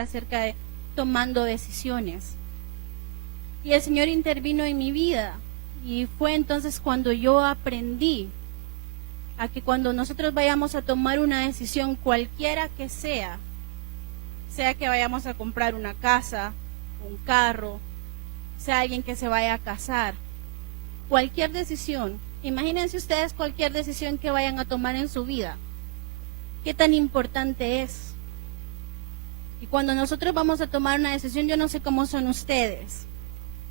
acerca de tomando decisiones. Y el Señor intervino en mi vida. Y fue entonces cuando yo aprendí a que cuando nosotros vayamos a tomar una decisión, cualquiera que sea que vayamos a comprar una casa, un carro, sea alguien que se vaya a casar, cualquier decisión, imagínense ustedes cualquier decisión que vayan a tomar en su vida, qué tan importante es. Y cuando nosotros vamos a tomar una decisión, yo no sé cómo son ustedes,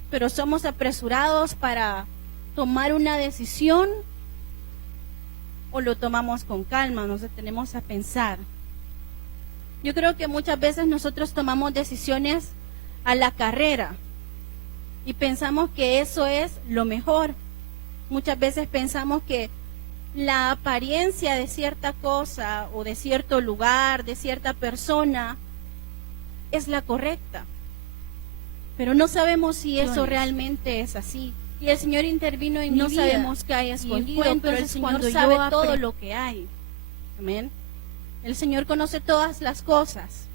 pero somos apresurados para tomar una decisión o lo tomamos con calma, nos detenemos a pensar. Yo creo que muchas veces nosotros tomamos decisiones a la carrera y pensamos que eso es lo mejor. Muchas veces pensamos que la apariencia de cierta cosa o de cierto lugar, de cierta persona, es la correcta. Pero no sabemos si eso realmente es así. Y el Señor intervino en mi vida. No sabemos qué hay escondido, pero el Señor sabe todo lo que hay. Amén. El Señor conoce todas las cosas.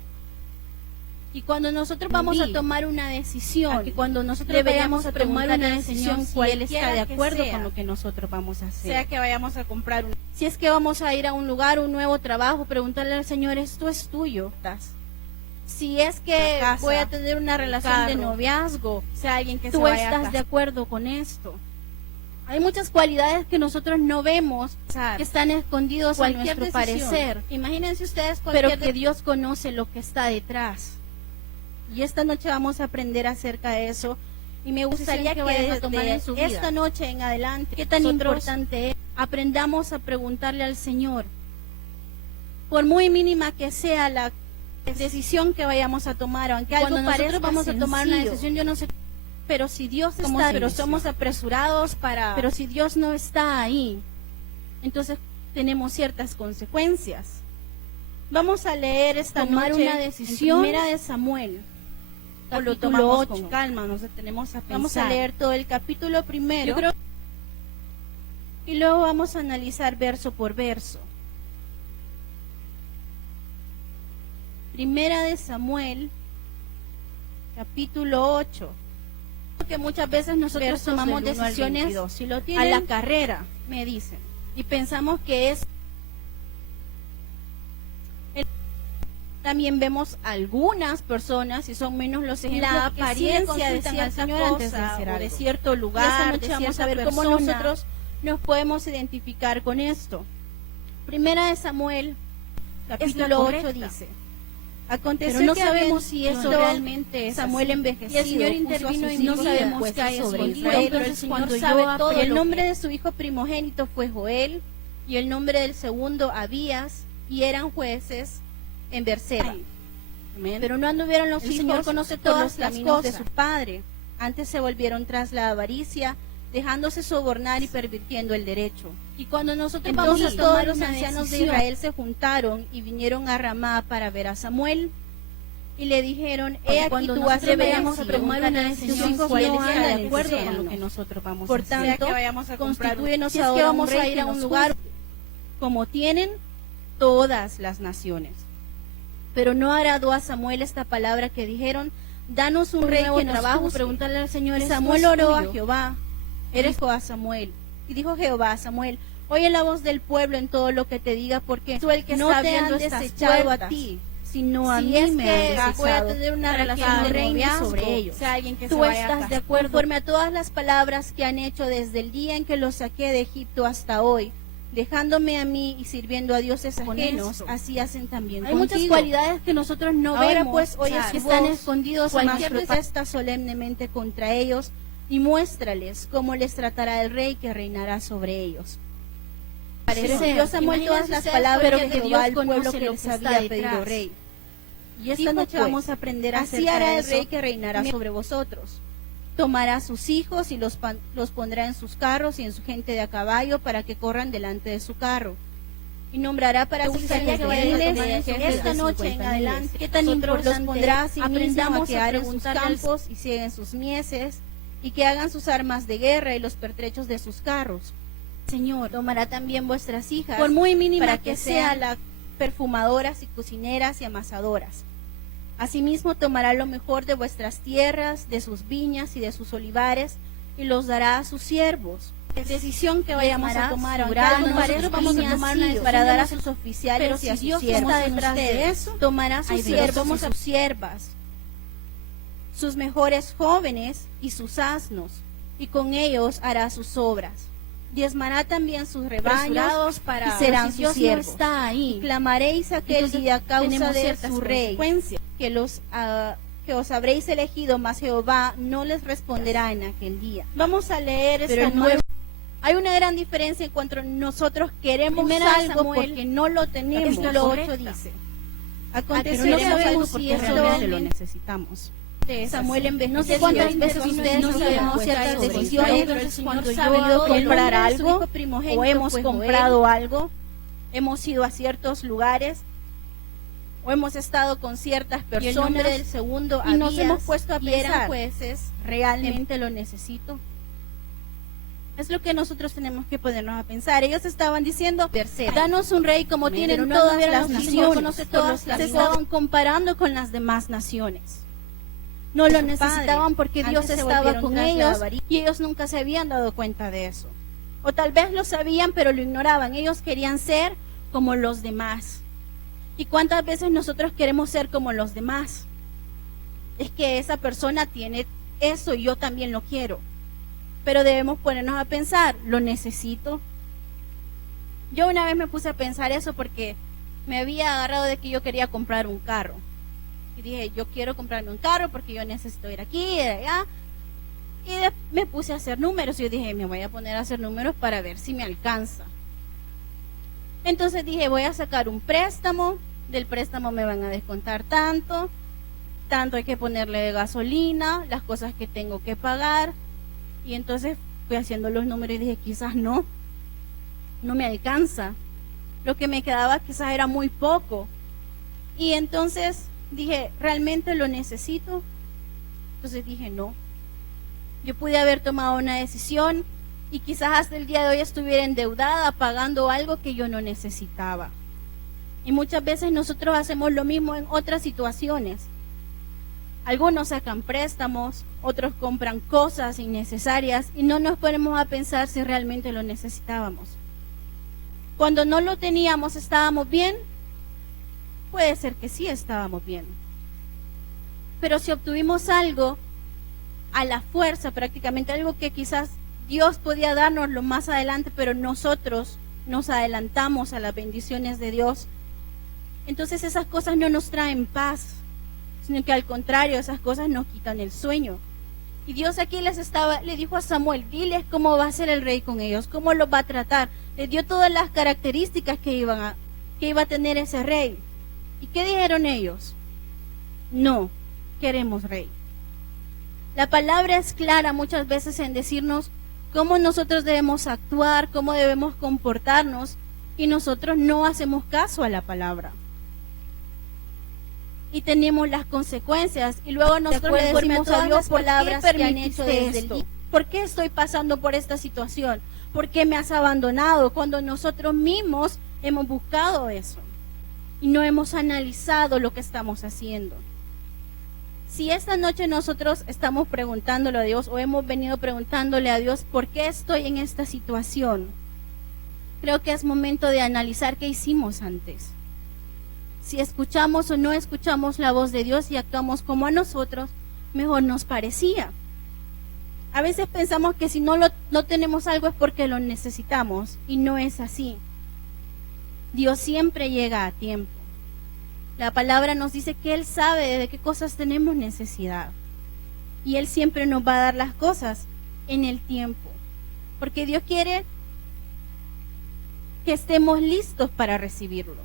Y cuando nosotros vamos a tomar una decisión, cuando nosotros deberíamos a tomar una decisión, si Él está de acuerdo con lo que nosotros vamos a hacer. Sea que vayamos a comprar si es que vamos a ir a un lugar, un nuevo trabajo, preguntarle al Señor, esto es tuyo. Si es que voy a tener una relación de noviazgo, sea alguien que tú estás de acuerdo con esto. Hay muchas cualidades que nosotros no vemos, que están escondidos a nuestro parecer. Imagínense ustedes pero que Dios conoce lo que está detrás. Y esta noche vamos a aprender acerca de eso. Y me gustaría que desde esta noche en adelante, qué tan importante es, aprendamos a preguntarle al Señor, por muy mínima que sea la decisión que vayamos a tomar, aunque cuando nosotros vamos a tomar una decisión, yo no sé, pero si Dios está, pero somos apresurados pero si Dios no está ahí, entonces tenemos ciertas consecuencias. Vamos a leer esta noche una decisión en Primera de Samuel. O lo tomamos con calma, nos detenemos a pensar. Vamos a leer todo el capítulo primero. Y luego vamos a analizar verso por verso. Primera de Samuel, capítulo 8. Que muchas veces nosotros tomamos decisiones a la carrera, me dicen, y pensamos que es. También vemos algunas personas, y son menos los ejemplos, la apariencia de cierta cosa o de cierto lugar. Esta noche vamos a ver cómo nosotros nos podemos identificar con esto. Primera de Samuel, capítulo 8 dice: aconteció pero no sabemos si eso realmente es Samuel envejeció, y el Señor intervino y no sabemos qué hay sobre Israel, pero el Señor sabe todo. El nombre de su hijo primogénito fue Joel, y el nombre del segundo Abías, y eran jueces en Berseba. Pero no anduvieron los hijos. El Señor conoce todas las cosas de su padre. Antes se volvieron tras la avaricia, dejándose sobornar y pervirtiendo el derecho. Y cuando nosotros vamos a tomar, los ancianos de Israel se juntaron y vinieron a Ramá para ver a Samuel. Y le dijeron, he aquí tú has deberíamos tomar una decisión si él está de acuerdo con lo que nosotros vamos a hacer. Por tanto, constitúyenos ahora que vamos a ir a un lugar como tienen todas las naciones. Pero no agradó a Samuel esta palabra que dijeron, danos un rey que trabajo, preguntarle al Señor. Y Samuel oró a Jehová, eres a Samuel. Y dijo Jehová a Samuel, oye la voz del pueblo en todo lo que te diga, porque tú el que no está te han desechado a ti, sino a mí me han voy a tener una relación de reina sobre ellos. Tú estás de acuerdo conforme a todas las palabras que han hecho desde el día en que los saqué de Egipto hasta hoy, dejándome a mí y sirviendo a dioses ajenos, así hacen también contigo. Hay muchas cualidades que nosotros no vemos, pues oye que están escondidos, cualquier protesta solemnemente contra ellos y muéstrales cómo les tratará el rey que reinará sobre ellos. Dios Samuel todas las palabras que Jehová al pueblo que les había pedido rey. Y esta noche vamos a aprender así hará el rey que reinará sobre vosotros. Tomará a sus hijos y los pondrá en sus carros y en su gente de a caballo para que corran delante de su carro. Y nombrará para sus jefes esta noche en adelante. ¿Qué tan importante los pondrá a sí mismo a que aren sus campos y cieguen sus mieses y que hagan sus armas de guerra y los pertrechos de sus carros? Señor, tomará también vuestras hijas, por muy mínima para que sean las perfumadoras y cocineras y amasadoras. Asimismo tomará lo mejor de vuestras tierras, de sus viñas y de sus olivares, y los dará a sus siervos. Decisión que vayamos a tomar, aunque nosotros vamos a tomar una decisión para dar a sus oficiales, pero si a Dios está detrás de eso, tomará sus siervos y sus siervas, sus mejores jóvenes y sus asnos, y con ellos hará sus obras. Diezmará también sus rebaños y serán sus siervos. No está ahí. Clamaréis aquel día a causa de su rey, que os habréis elegido, mas Jehová no les responderá en aquel día. Vamos a leer esta nueva. Hay una gran diferencia en cuanto nosotros queremos algo porque no lo tenemos. Lo 8 dice. Aconteció que no sabemos si realmente lo necesitamos. Samuel envejeció. No sé cuántas veces ustedes no sabemos ciertas decisiones, cuando yo he ido a comprar algo o hemos comprado algo, hemos ido a ciertos lugares o hemos estado con ciertas personas del segundo y nos hemos puesto a pensar, ¿realmente lo necesito? Es lo que nosotros tenemos que ponernos a pensar. Ellos estaban diciendo, danos un rey como tienen todas las naciones. Se estaban comparando con las demás naciones. No lo necesitaban porque Dios estaba con ellos y ellos nunca se habían dado cuenta de eso. O tal vez lo sabían pero lo ignoraban. Ellos querían ser como los demás. ¿Y cuántas veces nosotros queremos ser como los demás? Es que esa persona tiene eso y yo también lo quiero. Pero debemos ponernos a pensar, ¿lo necesito? Yo una vez me puse a pensar eso porque me había agarrado de que yo quería comprar un carro. Y dije, yo quiero comprarme un carro porque yo necesito ir aquí, ir allá. Y me puse a hacer números. Y yo dije, me voy a poner a hacer números para ver si me alcanza. Entonces dije, voy a sacar un préstamo. Del préstamo me van a descontar tanto hay que ponerle de gasolina, las cosas que tengo que pagar. Y entonces fui haciendo los números y dije, quizás no me alcanza. Lo que me quedaba quizás era muy poco. Y entonces dije, ¿realmente lo necesito? Entonces dije, no. Yo pude haber tomado una decisión y quizás hasta el día de hoy estuviera endeudada pagando algo que yo no necesitaba. Y muchas veces nosotros hacemos lo mismo en otras situaciones. Algunos sacan préstamos, otros compran cosas innecesarias y no nos ponemos a pensar si realmente lo necesitábamos. Cuando no lo teníamos, ¿estábamos bien? Puede ser que sí estábamos bien. Pero si obtuvimos algo a la fuerza, prácticamente algo que quizás Dios podía darnoslo más adelante, pero nosotros nos adelantamos a las bendiciones de Dios, entonces esas cosas no nos traen paz, sino que al contrario, esas cosas nos quitan el sueño. Y Dios aquí le dijo a Samuel, diles cómo va a ser el rey con ellos, cómo los va a tratar. Les dio todas las características que iba a tener ese rey. ¿Y qué dijeron ellos? No, queremos rey. La palabra es clara muchas veces en decirnos cómo nosotros debemos actuar, cómo debemos comportarnos, y nosotros no hacemos caso a la palabra. Y tenemos las consecuencias y luego nosotros le decimos a Dios, ¿por qué permitiste esto? ¿Por qué estoy pasando por esta situación? ¿Por qué me has abandonado? Cuando nosotros mismos hemos buscado eso y no hemos analizado lo que estamos haciendo. Si esta noche nosotros estamos preguntándole a Dios o hemos venido preguntándole a Dios, ¿por qué estoy en esta situación? Creo que es momento de analizar qué hicimos antes. Si escuchamos o no escuchamos la voz de Dios y actuamos como a nosotros, mejor nos parecía. A veces pensamos que si no tenemos algo es porque lo necesitamos, y no es así. Dios siempre llega a tiempo. La palabra nos dice que Él sabe de qué cosas tenemos necesidad. Y Él siempre nos va a dar las cosas en el tiempo. Porque Dios quiere que estemos listos para recibirlo.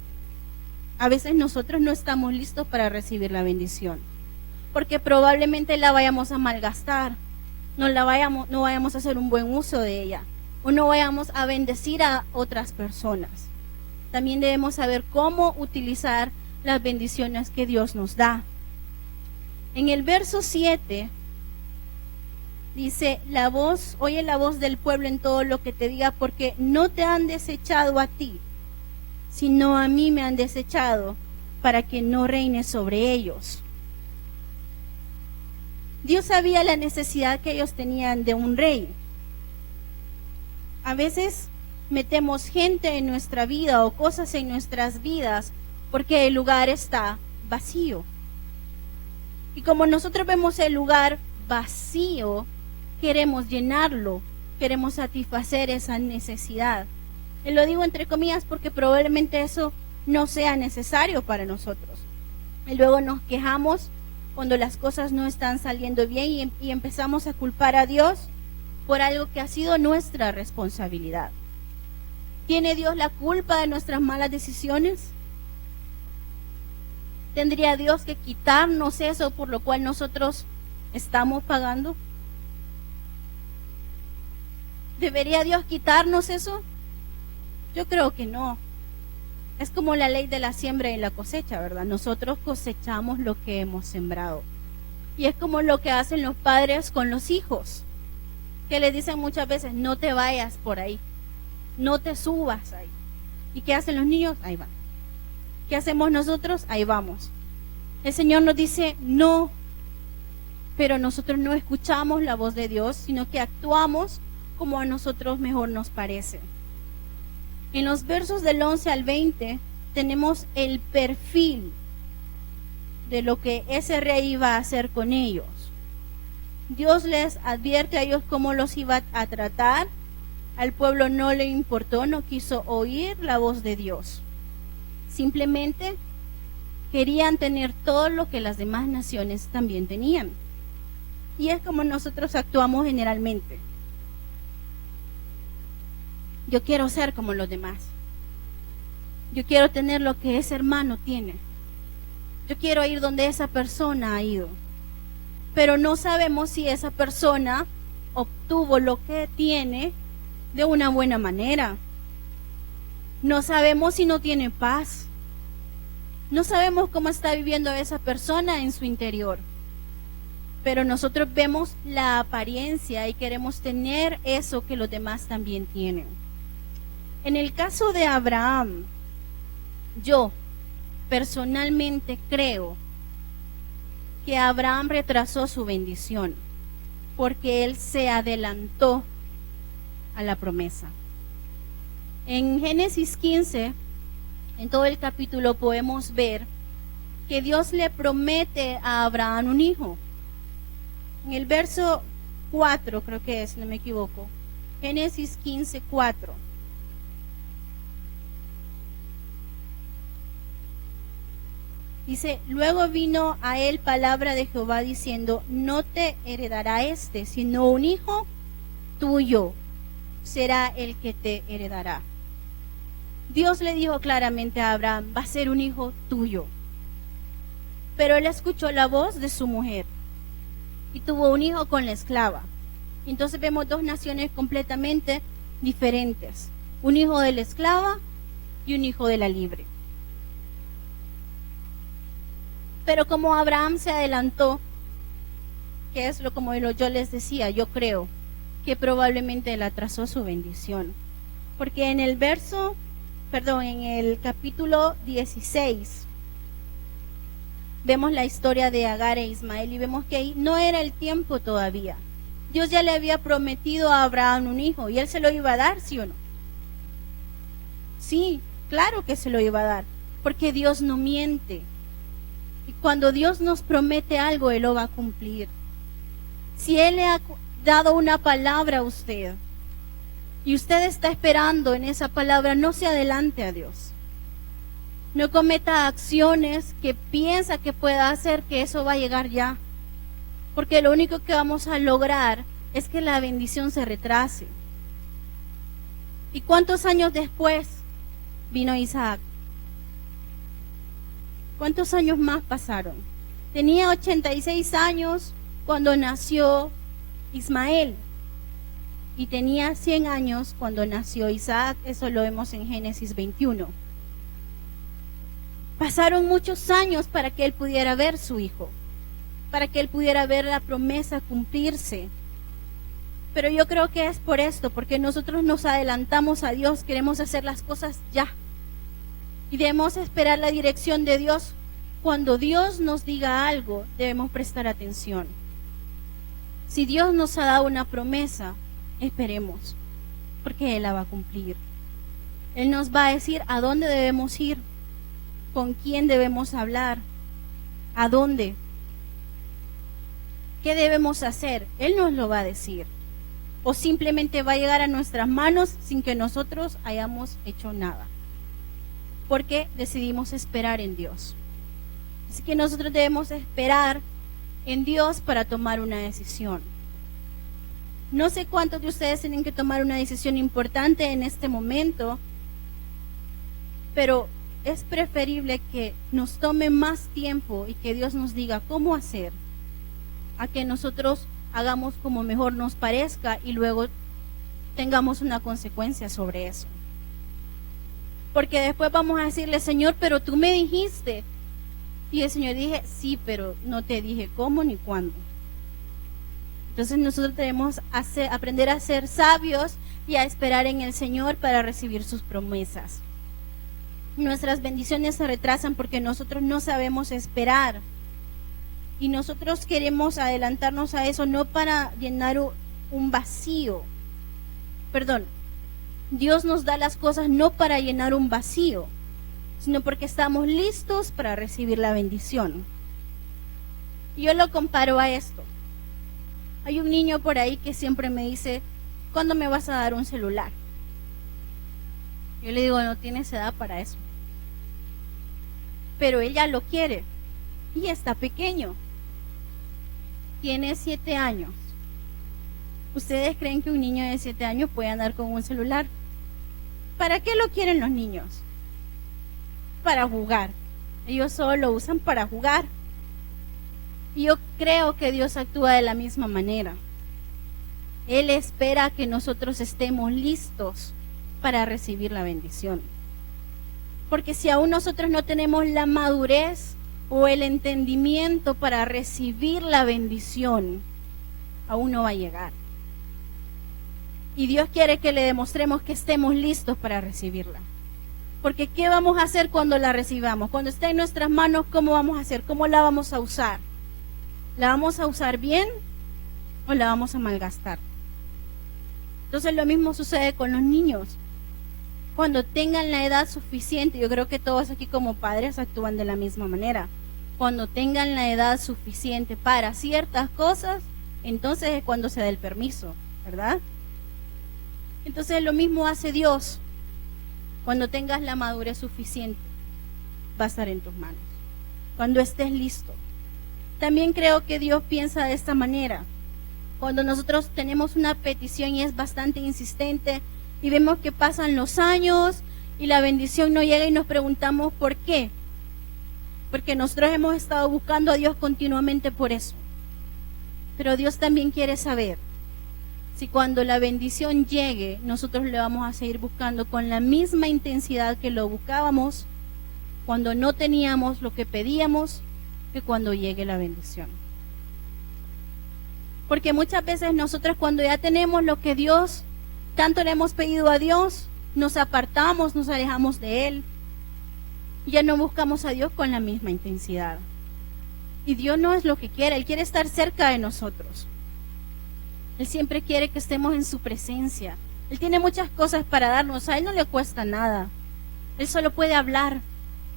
A veces nosotros no estamos listos para recibir la bendición, porque probablemente la vayamos a malgastar, no vayamos a hacer un buen uso de ella, o no vayamos a bendecir a otras personas. También debemos saber cómo utilizar las bendiciones que Dios nos da. En el verso 7 dice, oye la voz del pueblo en todo lo que te diga, porque no te han desechado a ti, sino a mí me han desechado para que no reine sobre ellos. Dios sabía la necesidad que ellos tenían de un rey. A veces metemos gente en nuestra vida o cosas en nuestras vidas porque el lugar está vacío. Y como nosotros vemos el lugar vacío, queremos llenarlo, queremos satisfacer esa necesidad. Y lo digo entre comillas porque probablemente eso no sea necesario para nosotros. Y luego nos quejamos cuando las cosas no están saliendo bien y empezamos a culpar a Dios por algo que ha sido nuestra responsabilidad. ¿Tiene Dios la culpa de nuestras malas decisiones? ¿Tendría Dios que quitarnos eso por lo cual nosotros estamos pagando? ¿Debería Dios quitarnos eso? Yo creo que no. Es como la ley de la siembra y la cosecha, ¿verdad? Nosotros cosechamos lo que hemos sembrado. Y es como lo que hacen los padres con los hijos, que les dicen muchas veces, no te vayas por ahí, no te subas ahí. ¿Y qué hacen los niños? Ahí van. ¿Qué hacemos nosotros? Ahí vamos. El Señor nos dice, no, pero nosotros no escuchamos la voz de Dios, sino que actuamos como a nosotros mejor nos parece. En los versos del 11 al 20 tenemos el perfil de lo que ese rey iba a hacer con ellos. Dios les advierte a ellos cómo los iba a tratar. Al pueblo no le importó, no quiso oír la voz de Dios. Simplemente querían tener todo lo que las demás naciones también tenían. Y es como nosotros actuamos generalmente. Yo quiero ser como los demás. Yo quiero tener lo que ese hermano tiene. Yo quiero ir donde esa persona ha ido. Pero no sabemos si esa persona obtuvo lo que tiene de una buena manera. No sabemos si no tiene paz. No sabemos cómo está viviendo esa persona en su interior. Pero nosotros vemos la apariencia y queremos tener eso que los demás también tienen. En el caso de Abraham, yo personalmente creo que Abraham retrasó su bendición porque él se adelantó a la promesa. En Génesis 15, en todo el capítulo podemos ver que Dios le promete a Abraham un hijo. En el verso 4, creo que es, no me equivoco, Génesis 15, 4. Dice, luego vino a él palabra de Jehová diciendo, no te heredará sino un hijo tuyo será el que te heredará. Dios le dijo claramente a Abraham, va a ser un hijo tuyo. Pero él escuchó la voz de su mujer y tuvo un hijo con la esclava. Entonces vemos dos naciones completamente diferentes. Un hijo de la esclava y un hijo de la libre. Pero como Abraham se adelantó, que es como yo les decía, yo creo que probablemente él atrasó su bendición. Porque en el capítulo 16, vemos la historia de Agar e Ismael y vemos que ahí no era el tiempo todavía. Dios ya le había prometido a Abraham un hijo y él se lo iba a dar, ¿sí o no? Sí, claro que se lo iba a dar, porque Dios no miente. Y cuando Dios nos promete algo, Él lo va a cumplir. Si Él le ha dado una palabra a usted y usted está esperando en esa palabra, no se adelante a Dios. No cometa acciones que piensa que pueda hacer que eso va a llegar ya. Porque lo único que vamos a lograr es que la bendición se retrase. ¿Y cuántos años después vino Isaac? ¿Cuántos años más pasaron? Tenía 86 años cuando nació Ismael y tenía 100 años cuando nació Isaac. Eso lo vemos en Génesis 21. Pasaron muchos años para que él pudiera ver su hijo, para que él pudiera ver la promesa cumplirse. Pero yo creo que es por esto, porque nosotros nos adelantamos a Dios, queremos hacer las cosas ya. Y debemos esperar la dirección de Dios. Cuando Dios nos diga algo, debemos prestar atención. Si Dios nos ha dado una promesa, esperemos, porque Él la va a cumplir. Él nos va a decir a dónde debemos ir, con quién debemos hablar, a dónde, qué debemos hacer. Él nos lo va a decir. O simplemente va a llegar a nuestras manos sin que nosotros hayamos hecho nada, porque decidimos esperar en Dios. Así que nosotros debemos esperar en Dios para tomar una decisión. No sé cuántos de ustedes tienen que tomar una decisión importante en este momento, pero es preferible que nos tome más tiempo y que Dios nos diga cómo hacer, a que nosotros hagamos como mejor nos parezca y luego tengamos una consecuencia sobre eso. Porque después vamos a decirle, Señor, pero tú me dijiste. Y el Señor dije, sí, pero no te dije cómo ni cuándo. Entonces nosotros debemos aprender a ser sabios y a esperar en el Señor para recibir sus promesas. Nuestras bendiciones se retrasan porque nosotros no sabemos esperar. Y nosotros queremos adelantarnos a eso no para llenar un vacío. Perdón, Dios nos da las cosas no para llenar un vacío, sino porque estamos listos para recibir la bendición. Yo lo comparo a esto. Hay un niño por ahí que siempre me dice, ¿cuándo me vas a dar un celular? Yo le digo, no tienes edad para eso. Pero ella lo quiere y está pequeño. Tiene 7 años. ¿Ustedes creen que un niño de 7 años puede andar con un celular? ¿Para qué lo quieren los niños? Para jugar. Ellos solo lo usan para jugar. Y yo creo que Dios actúa de la misma manera. Él espera que nosotros estemos listos para recibir la bendición. Porque si aún nosotros no tenemos la madurez o el entendimiento para recibir la bendición, aún no va a llegar. Y Dios quiere que le demostremos que estemos listos para recibirla. Porque ¿qué vamos a hacer cuando la recibamos? Cuando esté en nuestras manos, ¿cómo vamos a hacer? ¿Cómo la vamos a usar? ¿La vamos a usar bien o la vamos a malgastar? Entonces lo mismo sucede con los niños. Cuando tengan la edad suficiente, yo creo que todos aquí como padres actúan de la misma manera. Cuando tengan la edad suficiente para ciertas cosas, entonces es cuando se da el permiso, ¿verdad? Entonces lo mismo hace Dios. Cuando tengas la madurez suficiente, va a estar en tus manos. Cuando estés listo. También creo que Dios piensa de esta manera. Cuando nosotros tenemos una petición y es bastante insistente y vemos que pasan los años y la bendición no llega y nos preguntamos ¿por qué? Porque nosotros hemos estado buscando a Dios continuamente por eso. Pero Dios también quiere saber si cuando la bendición llegue, nosotros le vamos a seguir buscando con la misma intensidad que lo buscábamos cuando no teníamos lo que pedíamos, que cuando llegue la bendición. Porque muchas veces nosotros cuando ya tenemos lo que Dios, tanto le hemos pedido a Dios, nos apartamos, nos alejamos de Él. Y ya no buscamos a Dios con la misma intensidad. Y Dios no es lo que quiere, Él quiere estar cerca de nosotros. Él siempre quiere que estemos en su presencia. Él tiene muchas cosas para darnos, a Él no le cuesta nada. Él solo puede hablar,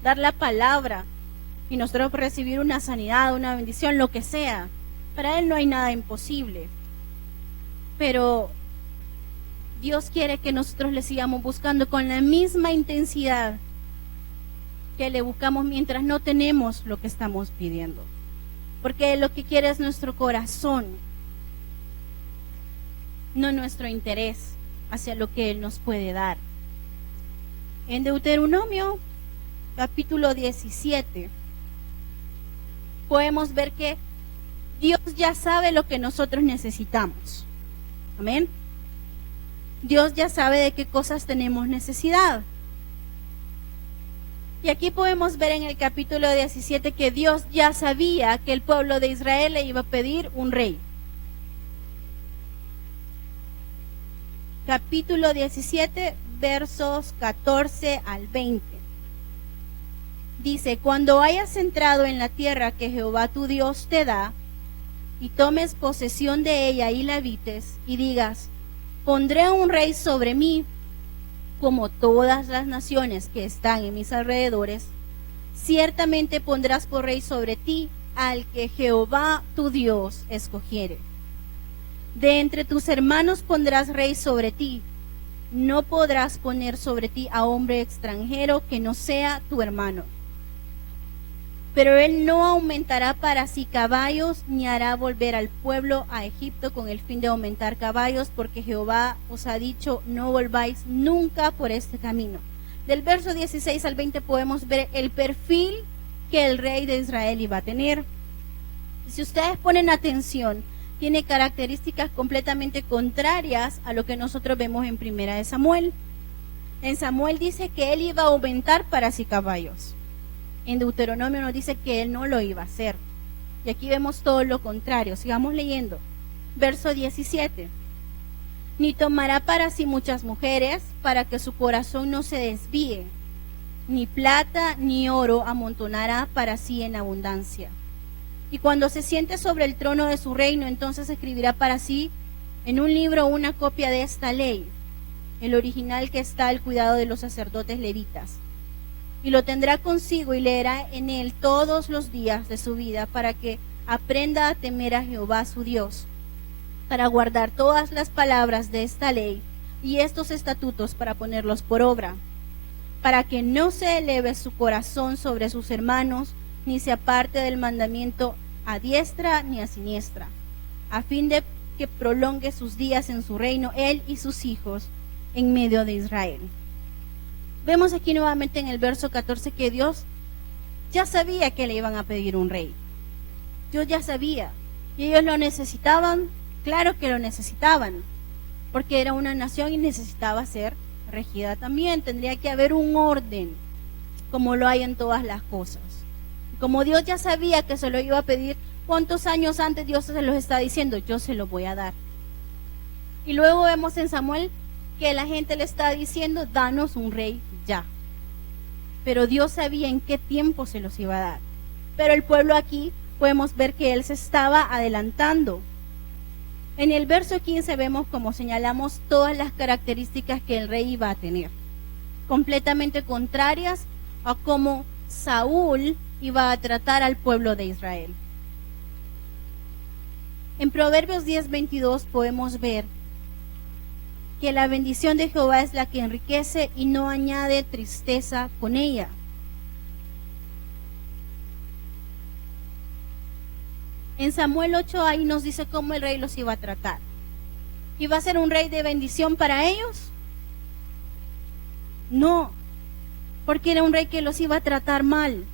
dar la palabra y nosotros recibir una sanidad, una bendición, lo que sea. Para Él no hay nada imposible. Pero Dios quiere que nosotros le sigamos buscando con la misma intensidad que le buscamos mientras no tenemos lo que estamos pidiendo. Porque lo que quiere es nuestro corazón, no nuestro interés hacia lo que Él nos puede dar. En Deuteronomio, capítulo 17, podemos ver que Dios ya sabe lo que nosotros necesitamos. Amén. Dios ya sabe de qué cosas tenemos necesidad. Y aquí podemos ver en el capítulo 17 que Dios ya sabía que el pueblo de Israel le iba a pedir un rey. Capítulo 17, versos 14 al 20. Dice, cuando hayas entrado en la tierra que Jehová tu Dios te da, y tomes posesión de ella y la habites, y digas, pondré un rey sobre mí, como todas las naciones que están en mis alrededores, ciertamente pondrás por rey sobre ti al que Jehová tu Dios escogiere. De entre tus hermanos pondrás rey sobre ti. No podrás poner sobre ti a hombre extranjero que no sea tu hermano. Pero él no aumentará para sí caballos, ni hará volver al pueblo a Egipto con el fin de aumentar caballos, porque Jehová os ha dicho, no volváis nunca por este camino. Del verso 16 al 20 podemos ver el perfil que el rey de Israel iba a tener. Si ustedes ponen atención, tiene características completamente contrarias a lo que nosotros vemos en Primera de Samuel. En Samuel dice que él iba a aumentar para sí caballos. En Deuteronomio nos dice que él no lo iba a hacer. Y aquí vemos todo lo contrario. Sigamos leyendo. Verso 17. Ni tomará para sí muchas mujeres, para que su corazón no se desvíe. Ni plata ni oro amontonará para sí en abundancia. Y cuando se siente sobre el trono de su reino, entonces escribirá para sí en un libro una copia de esta ley, el original que está al cuidado de los sacerdotes levitas. Y lo tendrá consigo y leerá en él todos los días de su vida, para que aprenda a temer a Jehová su Dios, para guardar todas las palabras de esta ley y estos estatutos para ponerlos por obra, para que no se eleve su corazón sobre sus hermanos, ni se aparte del mandamiento a diestra ni a siniestra, a fin de que prolongue sus días en su reino, él y sus hijos, en medio de Israel. Vemos aquí nuevamente en el verso 14 que Dios ya sabía que le iban a pedir un rey. Dios ya sabía. Y ellos lo necesitaban, claro que lo necesitaban, porque era una nación y necesitaba ser regida también. Tendría que haber un orden, como lo hay en todas las cosas. Como Dios ya sabía que se lo iba a pedir, ¿cuántos años antes Dios se los está diciendo? Yo se lo voy a dar. Y luego vemos en Samuel que la gente le está diciendo, danos un rey ya. Pero Dios sabía en qué tiempo se los iba a dar. Pero el pueblo aquí podemos ver que él se estaba adelantando. En el verso 15 vemos, como señalamos, todas las características que el rey iba a tener, completamente contrarias a cómo Saúl iba a tratar al pueblo de Israel. En Proverbios 10:22 podemos ver que la bendición de Jehová es la que enriquece y no añade tristeza con ella. En Samuel 8 ahí nos dice cómo el rey los iba a tratar. ¿Iba a ser un rey de bendición para ellos? No, porque era un rey que los iba a tratar mal.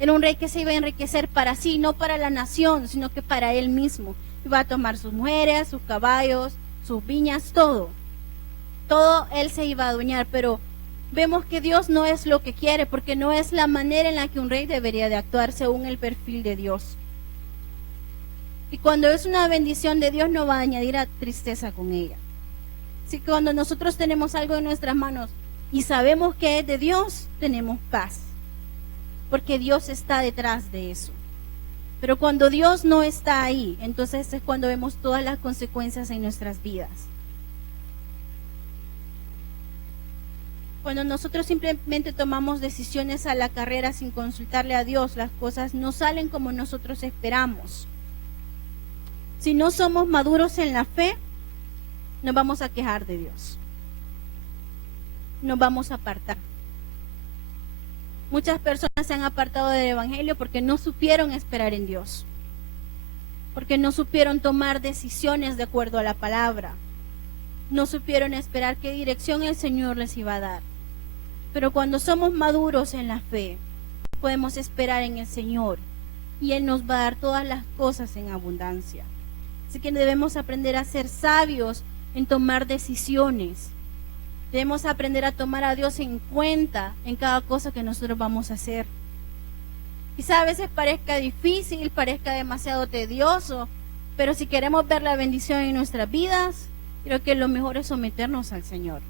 Era un rey que se iba a enriquecer para sí, no para la nación, sino que para él mismo. Iba a tomar sus mujeres, sus caballos, sus viñas, todo. Todo él se iba a adueñar, pero vemos que Dios no es lo que quiere, porque no es la manera en la que un rey debería de actuar según el perfil de Dios. Y cuando es una bendición de Dios, no va a añadir a tristeza con ella. Así que cuando nosotros tenemos algo en nuestras manos y sabemos que es de Dios, tenemos paz, porque Dios está detrás de eso. Pero cuando Dios no está ahí, entonces es cuando vemos todas las consecuencias en nuestras vidas. Cuando nosotros simplemente tomamos decisiones a la carrera sin consultarle a Dios, las cosas no salen como nosotros esperamos. Si no somos maduros en la fe, nos vamos a quejar de Dios. Nos vamos a apartar. Muchas personas se han apartado del Evangelio porque no supieron esperar en Dios, porque no supieron tomar decisiones de acuerdo a la palabra, no supieron esperar qué dirección el Señor les iba a dar. Pero cuando somos maduros en la fe, podemos esperar en el Señor y Él nos va a dar todas las cosas en abundancia. Así que debemos aprender a ser sabios en tomar decisiones. Debemos aprender a tomar a Dios en cuenta en cada cosa que nosotros vamos a hacer. Quizá a veces parezca difícil, parezca demasiado tedioso, pero si queremos ver la bendición en nuestras vidas, creo que lo mejor es someternos al Señor.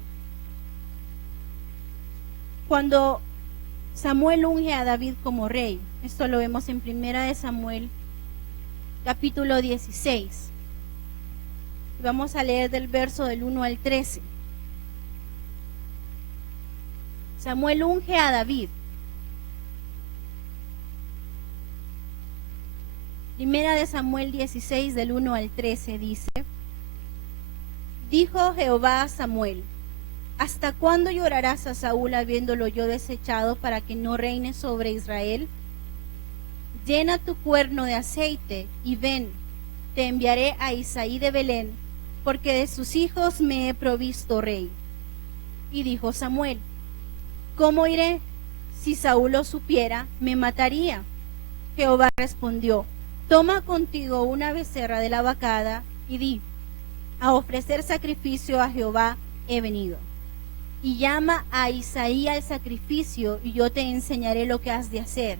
Cuando Samuel unge a David como rey, esto lo vemos en 1 Samuel capítulo 16. Vamos a leer del verso del 1 al 13. Samuel unge a David. Primera de Samuel 16, del 1 al 13, dice: Dijo Jehová a Samuel: ¿Hasta cuándo llorarás a Saúl habiéndolo yo desechado para que no reine sobre Israel? Llena tu cuerno de aceite y ven, te enviaré a Isaí de Belén, porque de sus hijos me he provisto rey. Y dijo Samuel: ¿Cómo iré? Si Saúl lo supiera, me mataría. Jehová respondió: Toma contigo una becerra de la vacada y di: a ofrecer sacrificio a Jehová he venido. Y llama a Isaí al sacrificio, y yo te enseñaré lo que has de hacer,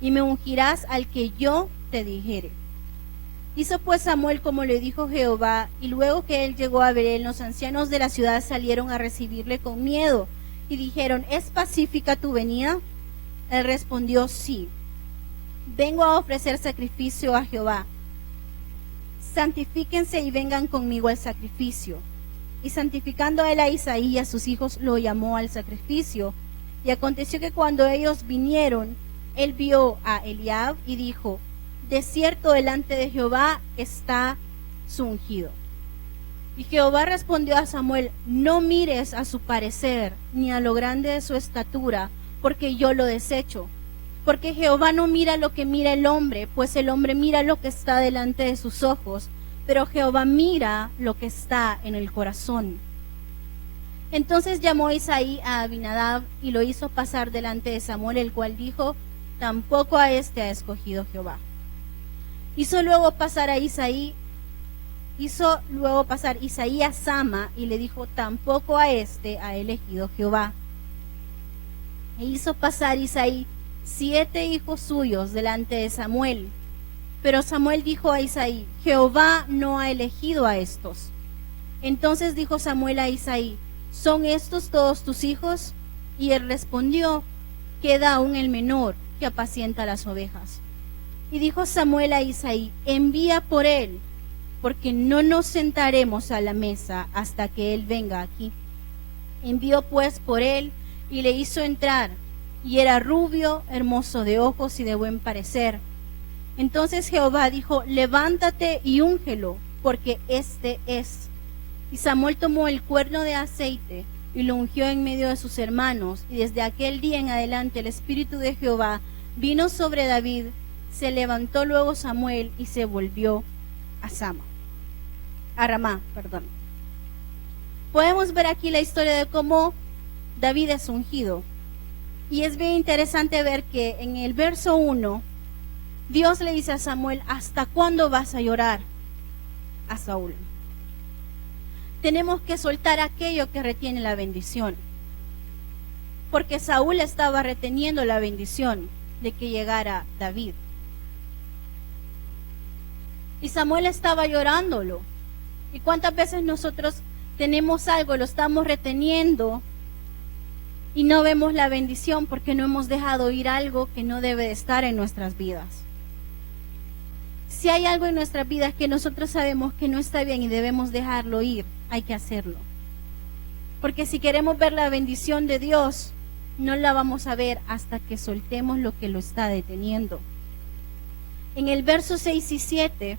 y me ungirás al que yo te dijere. Hizo pues Samuel como le dijo Jehová, y luego que él llegó a Belén, los ancianos de la ciudad salieron a recibirle con miedo, y dijeron: ¿Es pacífica tu venida? Él respondió: sí. Vengo a ofrecer sacrificio a Jehová. Santifíquense y vengan conmigo al sacrificio. Y santificando a él a Isaí y a sus hijos, lo llamó al sacrificio. Y aconteció que cuando ellos vinieron, él vio a Eliab y dijo: de cierto delante de Jehová está su ungido. Y Jehová respondió a Samuel: no mires a su parecer, ni a lo grande de su estatura, porque yo lo desecho. Porque Jehová no mira lo que mira el hombre, pues el hombre mira lo que está delante de sus ojos, pero Jehová mira lo que está en el corazón. Entonces llamó Isaí a Abinadab y lo hizo pasar delante de Samuel, el cual dijo: tampoco a este ha escogido Jehová. Hizo luego pasar Isaí a Sama y le dijo: tampoco a este ha elegido Jehová. E hizo pasar Isaí 7 hijos suyos delante de Samuel. Pero Samuel dijo a Isaí: Jehová no ha elegido a estos. Entonces dijo Samuel a Isaí: ¿son estos todos tus hijos? Y él respondió: queda aún el menor, que apacienta las ovejas. Y dijo Samuel a Isaí: envía por él, porque no nos sentaremos a la mesa hasta que él venga aquí. Envió pues por él y le hizo entrar, y era rubio, hermoso de ojos y de buen parecer. Entonces Jehová dijo: levántate y úngelo, porque este es. Y Samuel tomó el cuerno de aceite y lo ungió en medio de sus hermanos, y desde aquel día en adelante el Espíritu de Jehová vino sobre David. Se levantó luego Samuel y se volvió a Ramá. Podemos ver aquí la historia de cómo David es ungido. Y es bien interesante ver que en el verso 1, Dios le dice a Samuel: ¿hasta cuándo vas a llorar a Saúl? Tenemos que soltar aquello que retiene la bendición. Porque Saúl estaba reteniendo la bendición de que llegara David. Y Samuel estaba llorándolo. ¿Y cuántas veces nosotros tenemos algo, lo estamos reteniendo y no vemos la bendición porque no hemos dejado ir algo que no debe de estar en nuestras vidas? Si hay algo en nuestras vidas que nosotros sabemos que no está bien y debemos dejarlo ir, hay que hacerlo. Porque si queremos ver la bendición de Dios, no la vamos a ver hasta que soltemos lo que lo está deteniendo. En el verso 6 y 7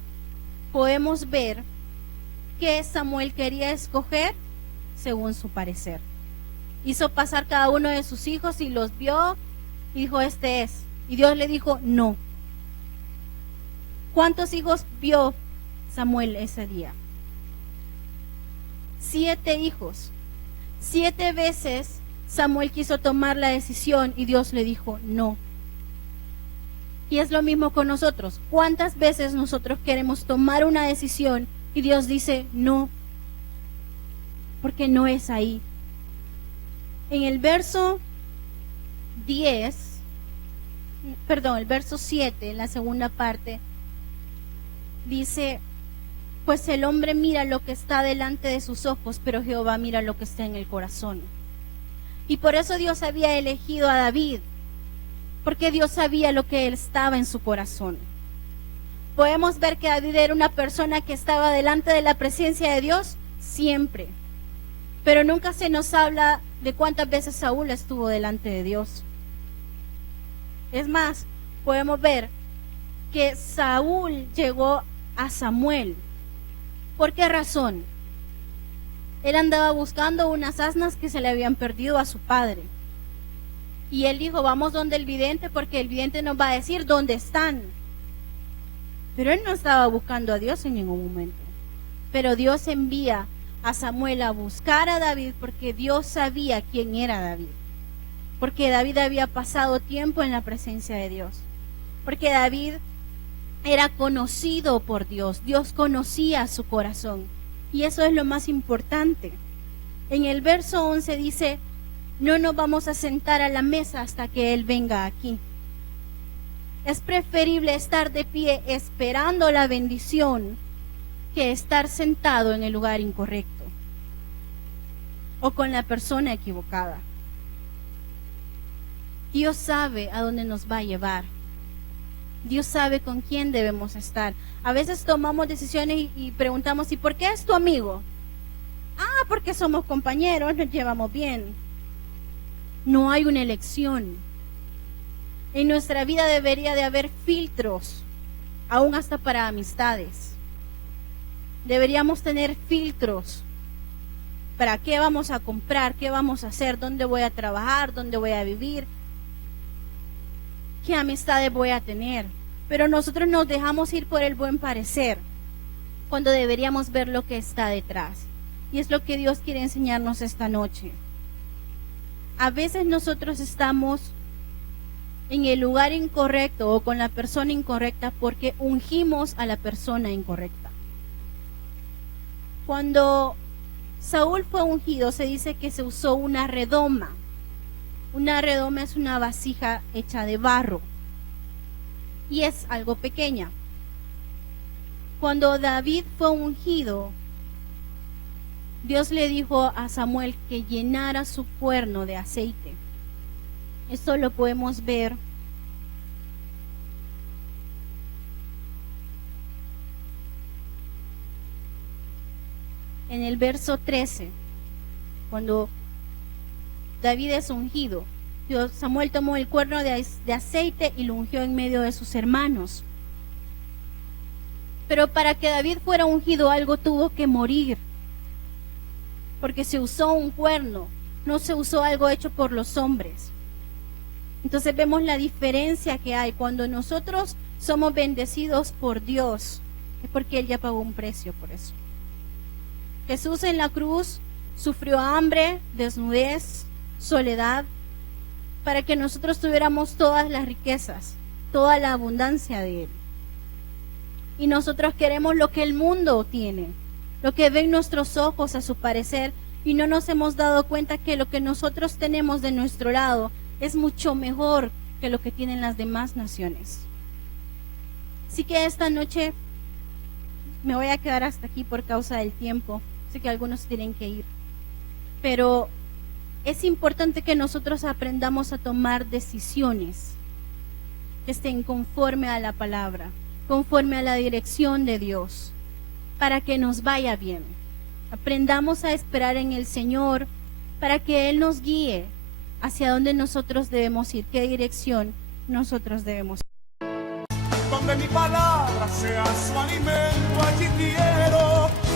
podemos ver que Samuel quería escoger según su parecer. Hizo pasar cada uno de sus hijos y los vio y dijo: este es. Y Dios le dijo: no. ¿Cuántos hijos vio Samuel ese día? 7 hijos. 7 veces Samuel quiso tomar la decisión y Dios le dijo: no. Y es lo mismo con nosotros. ¿Cuántas veces nosotros queremos tomar una decisión y Dios dice: no? Porque no es ahí. En el verso 7, en la segunda parte, dice: pues el hombre mira lo que está delante de sus ojos, pero Jehová mira lo que está en el corazón. Y por eso Dios había elegido a David, porque Dios sabía lo que estaba en su corazón. podemos ver que David era una persona que estaba delante de la presencia de Dios siempre. Pero nunca se nos habla de cuántas veces Saúl estuvo delante de Dios. Es más, podemos ver que Saúl llegó a Samuel. ¿Por qué razón? Él andaba buscando unas asnas que se le habían perdido a su padre. Y él dijo, vamos donde el vidente, porque el vidente nos va a decir dónde están. Pero él no estaba buscando a Dios en ningún momento. Pero Dios envía a Samuel a buscar a David porque Dios sabía quién era David. Porque David había pasado tiempo en la presencia de Dios. Porque David era conocido por Dios. Dios conocía su corazón. Y eso es lo más importante. En el verso 11 dice, no nos vamos a sentar a la mesa hasta que Él venga aquí. Es preferible estar de pie esperando la bendición que estar sentado en el lugar incorrecto o con la persona equivocada. Dios sabe a dónde nos va a llevar. Dios sabe con quién debemos estar. A veces tomamos decisiones y preguntamos, ¿y por qué es tu amigo? Ah, porque somos compañeros, nos llevamos bien. No hay una elección. En nuestra vida debería de haber filtros, aún hasta para amistades. Deberíamos tener filtros. ¿Para qué vamos a comprar? ¿Qué vamos a hacer? ¿Dónde voy a trabajar? ¿Dónde voy a vivir? ¿Qué amistades voy a tener? Pero nosotros nos dejamos ir por el buen parecer, cuando deberíamos ver lo que está detrás. Y es lo que Dios quiere enseñarnos esta noche. A veces nosotros estamos en el lugar incorrecto o con la persona incorrecta porque ungimos a la persona incorrecta. Cuando Saúl fue ungido, se dice que se usó una redoma. Una redoma es una vasija hecha de barro y es algo pequeña. Cuando David fue ungido, Dios le dijo a Samuel que llenara su cuerno de aceite. Esto lo podemos ver en el verso 13, cuando David es ungido. Samuel tomó el cuerno de aceite y lo ungió en medio de sus hermanos. Pero para que David fuera ungido, algo tuvo que morir, porque se usó un cuerno, no se usó algo hecho por los hombres. Entonces vemos la diferencia que hay. Cuando nosotros somos bendecidos por Dios, es porque Él ya pagó un precio por eso. Jesús en la cruz sufrió hambre, desnudez, soledad, para que nosotros tuviéramos todas las riquezas, toda la abundancia de Él. Y nosotros queremos lo que el mundo tiene, lo que ven nuestros ojos a su parecer, y no nos hemos dado cuenta que lo que nosotros tenemos de nuestro lado es mucho mejor que lo que tienen las demás naciones. Así que esta noche me voy a quedar hasta aquí por causa del tiempo. Sé que algunos tienen que ir, pero es importante que nosotros aprendamos a tomar decisiones que estén conforme a la palabra, conforme a la dirección de Dios, para que nos vaya bien. Aprendamos a esperar en el Señor para que Él nos guíe hacia dónde nosotros debemos ir, qué dirección nosotros debemos ir. Donde mi palabra sea su alimento, allí quiero